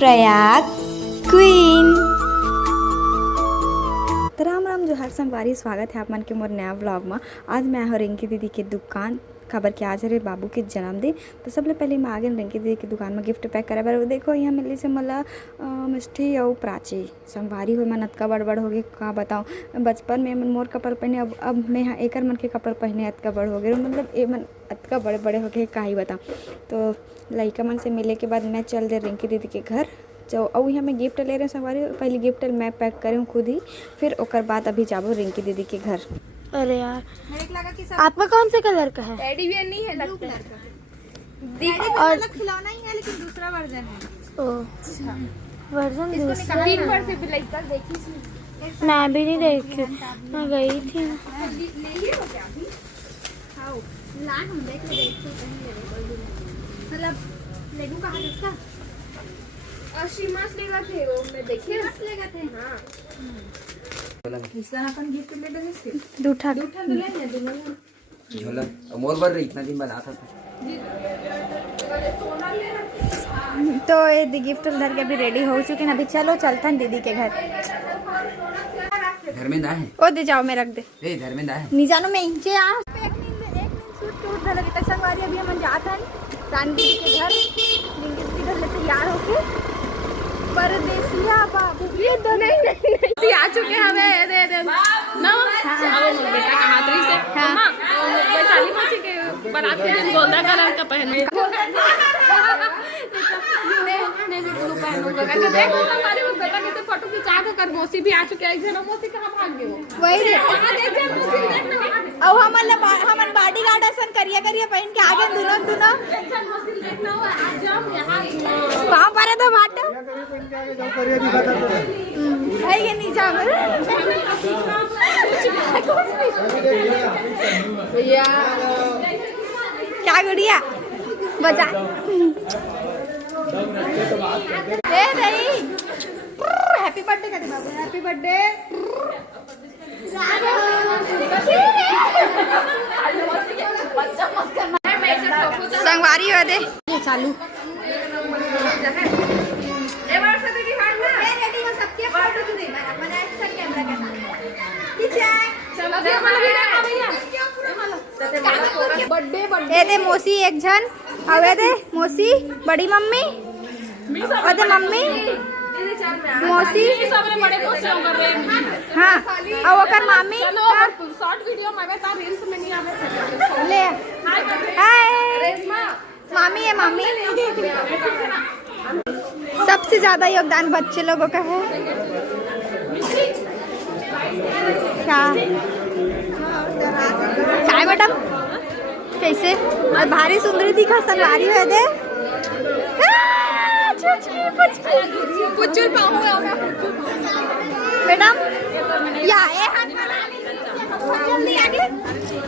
Prayag queen. तो राम राम जो हर संगवारी, स्वागत है आप मन के मोर नया व्लॉग में। आज मैं हूँ रिंकी दीदी की दुकान, खबर के आज हरे बाबू के जन्मदिन। तो सबले पहले मैं आ गई रिंकी दीदी की दुकान में गिफ्ट पैक करे बर। देखो यहाँ मिली से मला मिष्टी और प्राची संगवारी हो मन अतका बड़ हो गए, का बताऊँ। बचपन में मन मोर कपड़ पहने, अब मैं यहाँ एकर मन के कपड़ पहने अतका बड़ हो गए, मतलब ये मन अतका बड़े हो गए, का ही बताऊँ। तो लड़का मन से मिले के बाद मैं चल दे रिंकी दीदी के घर जो और यहाँ मैं गिफ्ट ले रहे हैं संगवारी। पहले गिफ्ट मैं पैक करूँ खुद ही, फिर ओकर बाद अभी जाबो रिंकी दीदी के घर। अरे यार आपका कौन से कलर का है? टेडी बियर नहीं है, ब्लू कलर का। और खिलौना ही है लेकिन दूसरा वर्जन है। ओ अच्छा वर्जन दूसरा। 3 बार से लाइक देखी मैं भी नहीं देखी, मैं गई थी। नहीं हो क्या अभी आओ लान हम देख ले मतलब लेगू कहाँ इसका और सीमास लेगा थे वो मैं देखी बस लेगा थे। हां इसला अपन गिफ्ट ले देने से दूठा दुल्हन है दुल्हन झोला मोर बर रही इतना दिन बाद आता था। तो ये गिफ्ट धर के अभी रेडी हो चुके हैं। अभी चलो चलते हैं दीदी के घर। धर्मेंद्र है ओ दे जाओ मैं रख दे ए धर्मेंद्र है नहीं जानो मैं इंचे आ एक नींद सूट के उठा लगी तक संगवारी। अभी हम जाते हैं रानी के घर, रिंकी के घर ले तैयार होके परदेसिया बाबू ये दो नहीं आ चुके हैं हमें दे दे ना बेटा कहातरी से हां वैशाली माची के बारात के दिन गोल्डन कलर का पहने ने ब्लू पहनूंगा करके देख हमारे वो बेटा के फोटो खिंचा के कर। मौसी भी आ चुके हैं, एक जन मौसी कहां भाग गए वो वही रे देख जन मौसी देखना अब हमन बॉडीगार्ड असन करिया पहन के आगे दुनो एक जन मौसी देखना हुआ आज हम यहां कहां पर है तो बाटा है ये नहीं जा भैया क्या गुड़िया बजा ए नहीं हैप्पी बर्थडे कर दे बाबू, हैप्पी बर्थडे संगवारी हो दे चालू बर्थडे दे मौसी एक जन अवे दे मौसी बड़ी मम्मी अदे मम्मी मौसी हाँ और ओकर मामी शॉर्ट वीडियो में बता रील्स में नहीं आवे ले हाय मामी है मामी। सबसे ज्यादा योगदान बच्चे लोगों का है क्या चाय मैडम कैसे और भारी सुंदरी दिखा संगवारी है दे मैडम या जल्दी आगे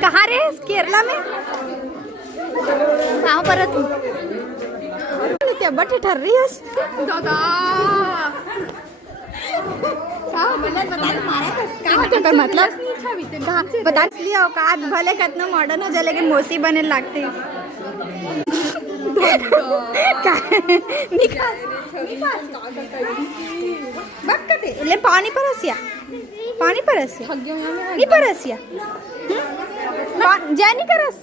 कहाँ रे केरला में कहाँ पर तू क्या बटे ठर रही है दादा मतलब बता लिया औकात भले कितना मॉडर्न हो जाए लेकिन मौसी बने लगते ले पानी परसिया नहीं परसिया जानी करस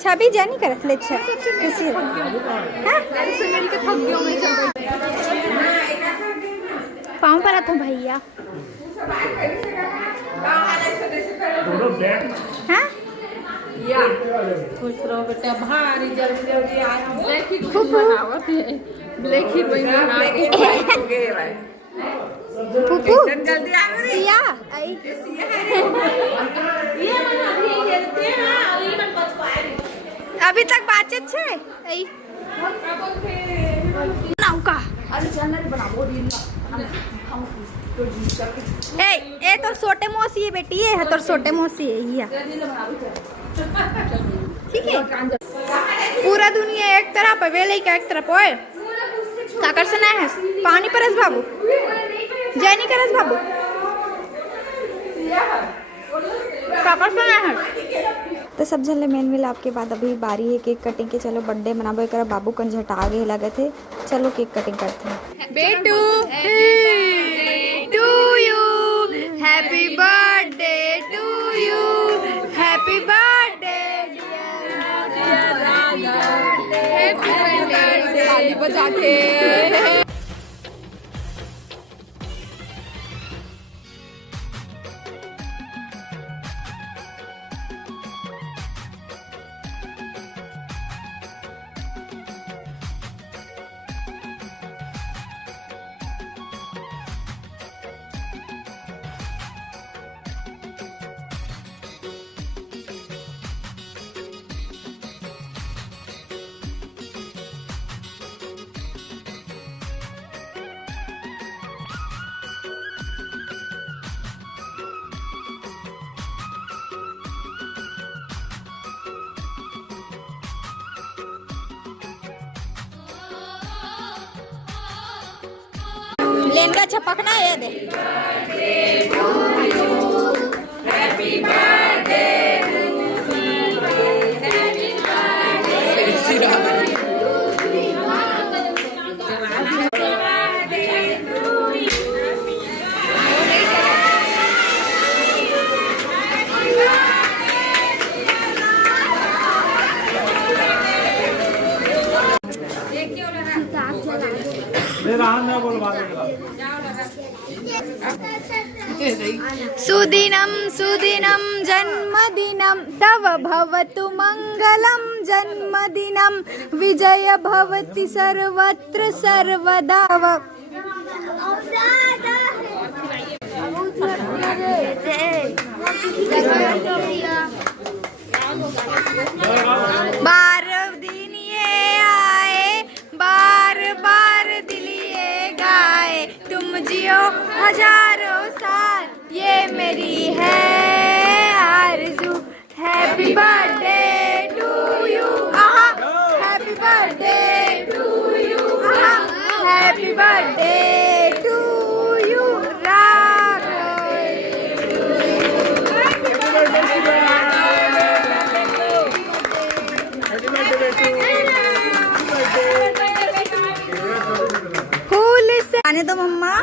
छवि जानी करस ले किसी पाँव पर था भैया हाँ खुश रहो बेटा, भारी जल्दी आया ब्लैक ही बनावत है, ब्लैक ही बना पुपू जल्दी आ सिया आई ये मन अभी खेलते हैं और ये मन पछवाए अभी तक बातचीत छे आई नाउ का अरे चल रे बनाबो रील ए तो छोटे मौसी है बेटी, ये है तो छोटे मौसी है ये ठीक है। पूरा दुनिया एक तरफ है, वेले का एक तरफ है। क्या कर सुना है पानी परस बाबू जय नहीं करस बाबू क्या कर सुना है तो सब झल्ले मेल मिलाप के बाद अभी बारी है केक कटिंग के। चलो बर्थडे मनाबे कर, बाबू कंझटा आगे लगे थे। चलो केक कटिंग करते हैं। बेटू to you, happy birthday to you, happy birthday ताली बजाते। लेन का छपकना है दे। सुदिनं सुदिनं जन्मदिनं तव भवतु मंगलं जन्मदिनं विजय भवति सर्वत्र सर्वदा। बार दिन ये आए, बार बार दिल ये गाए, तुम जियो हजारों साल, ये मेरी है आरज़ू। Happy birthday to you, happy birthday to you, happy birthday to you. फूल से आने दो मम्मा।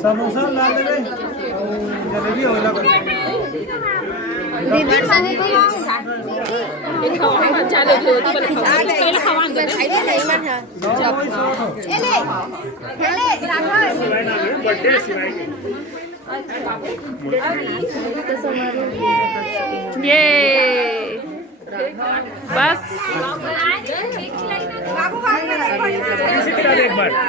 समोसा ला ले, जलेबी होला कर दीदी माने तो ये बस एक बार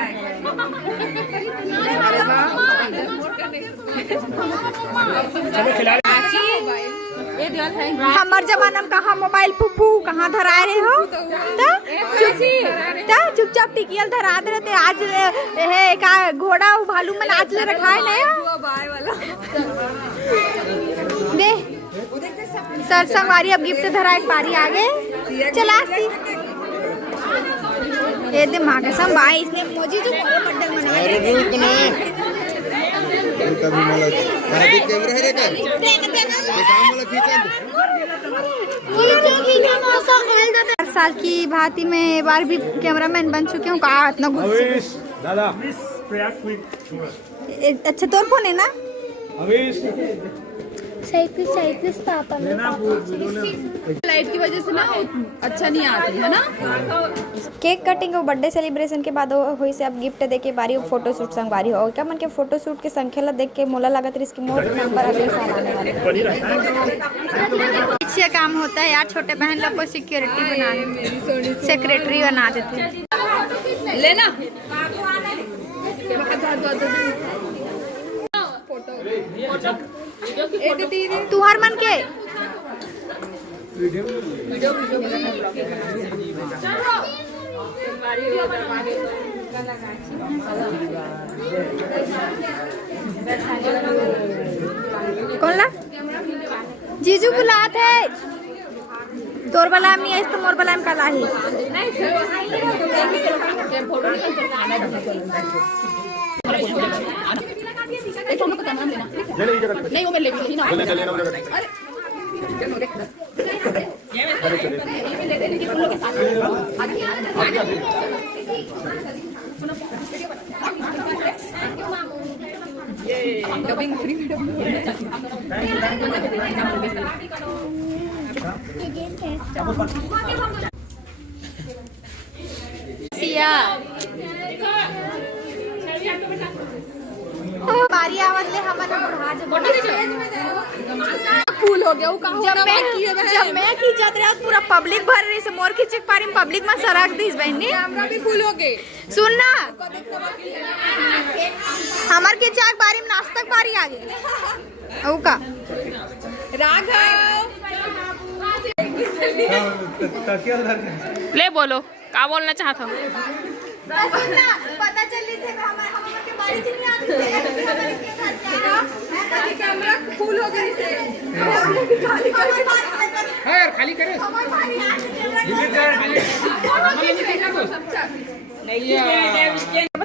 चलो खिला हमार जमाना में कहाँ मोबाइल फुफू कहाँ धराए रहे हो? चुपचाप टिकियल धरा दे रहते। आज है का घोड़ा भालू में आज ले रखा है नया दे सर संगवारी। अब गिफ्ट धरा एक पारी आगे चला सी ये दे माँ कसम भाई इसने मोजी जो बर्थडे मनाया। कभी मला आधी कैमरा है रे का ये काम वाला खींचा। हर साल की भांति मैं एक बार भी कैमरामैन बन चुकी हूँ। कहा इतना अवेश दादा प्रयाग क्विक। अच्छा तोर फोन है ना? अवेश साइकिल पापा लाइट की वजह से ना अच्छा नहीं आती है ना। केक कटिंग और बर्थडे सेलिब्रेशन के बाद हुई से अब गिफ्ट दे के बारी फोटो शूट संग बारी हो क्या मन के फोटो शूट के संख्या देख के मोला लगा था इसकी मोर नंबर अगले साल आने वाले। अच्छा काम होता है यार, छोटे बहन लोग को सिक्योरिटी बना सेक्रेटरी बना देते लेना तुहार मन के कौन ला जीजू बुलाते है तोर बलाम नहीं है तो मोर बलाम कला ही नहीं वो मैं ले भी ना सिया बारी आवाज ले हमारा फूल हो गया वो कहाँ जब मैं खींचत रहा पूरा पब्लिक भर रही से मोर खींचे पारी में पब्लिक में सरक दीस बहनी कैमरा भी फूल हो गए सुन ना हमार के चाक बारी में नाश्तक बारी आ गई औ का राघव तकिया ले बोलो क्या बोलना चाहता हूँ सुनना पता चली से हमार के बारी से नहीं आती हमारे के घर जा कैमरा फूल हो गई से खाली करे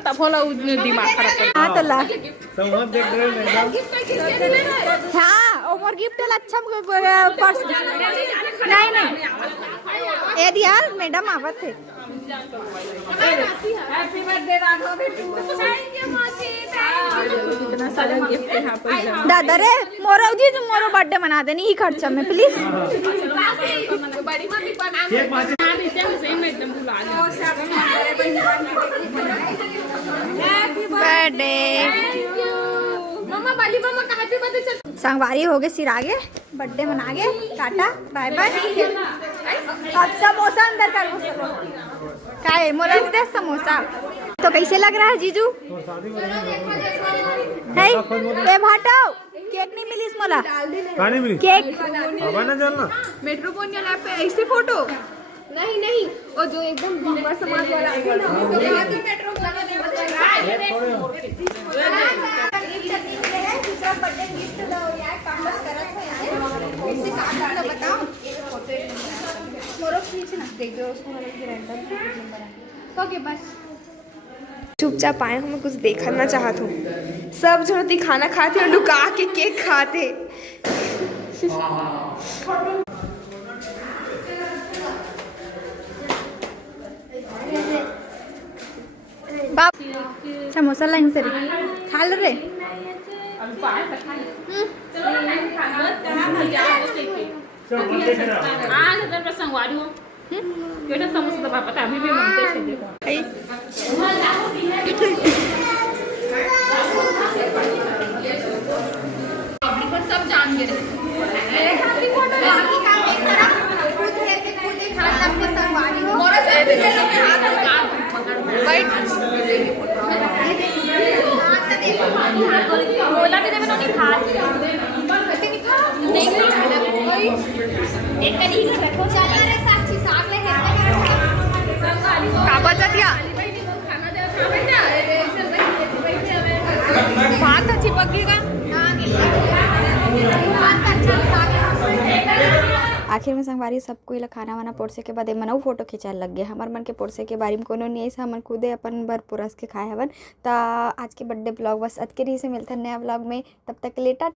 तब होला दिमाग खराब कर हां तो ला सब हम देख रहे हैं हां और गिफ्ट अच्छा पर्स नहीं ए दिया मैडम आवत थे हैप्पी बर्थडे राघव कितना सारा गिफ्ट यहाँ पर दादा रे मोरो जी तुम मोरो बर्थडे मना देनी ही खर्चा में प्लीज बड़ी मम्मी बना एक पाँच बर्थडे मम्मा बाली मम्मा का हैप्पी बर्थडे संगवारी हो गए सिर आगे बर्थडे मना गए टाटा बाय बाय अब समोसा अंदर कर का है मोला दे समोसा तो कैसे लग रहा है जीजू है ए भाटाओ केक नहीं मिली इस मोला कहानी मिली केक हवा ना चलना मेट्रोपोलियन ऐप पे ऐसी फोटो नहीं और जो एकदम भीमर समाज वाला है ना वो तो बात मेट्रो दूसरा बर्थडे गिफ्ट दो यार कामस करत है यार इसे काट दो बताओ मोरो खींच ना देख दो उसको मेरे रैंडम ओके बस चुपचाप आए हमें कुछ देखना चाहत हूँ सब जो दिखाना खाते और लुका के केक खाते बाप समोसा लाइन से खा ले रे समोसा पता अभी भी मनते सब जान गए मेरे खाती फोटो बाकी काम नहीं करा खुद है के खुद ही खा सबको संगवारी हो मोरे से भी ले लो हाथ बोला भी देवे तो नहीं खा एक कनी रखो चला रे साक्षी साथ ले है का बचतिया बात अच्छी पकेगा आखिर में संगवारी सबको इला खाना वाना पोरसे के बाद मनऊ फोटो खिंचाए लग गया हमार मन के पोरसे के बारे में कोनो नहीं ऐसा हमन खुदे अपन बर पुरस के खाए हवन ता आज के बर्थडे ब्लॉग बस अतके रही से मिलता नया ब्लॉग में तब तक लेटा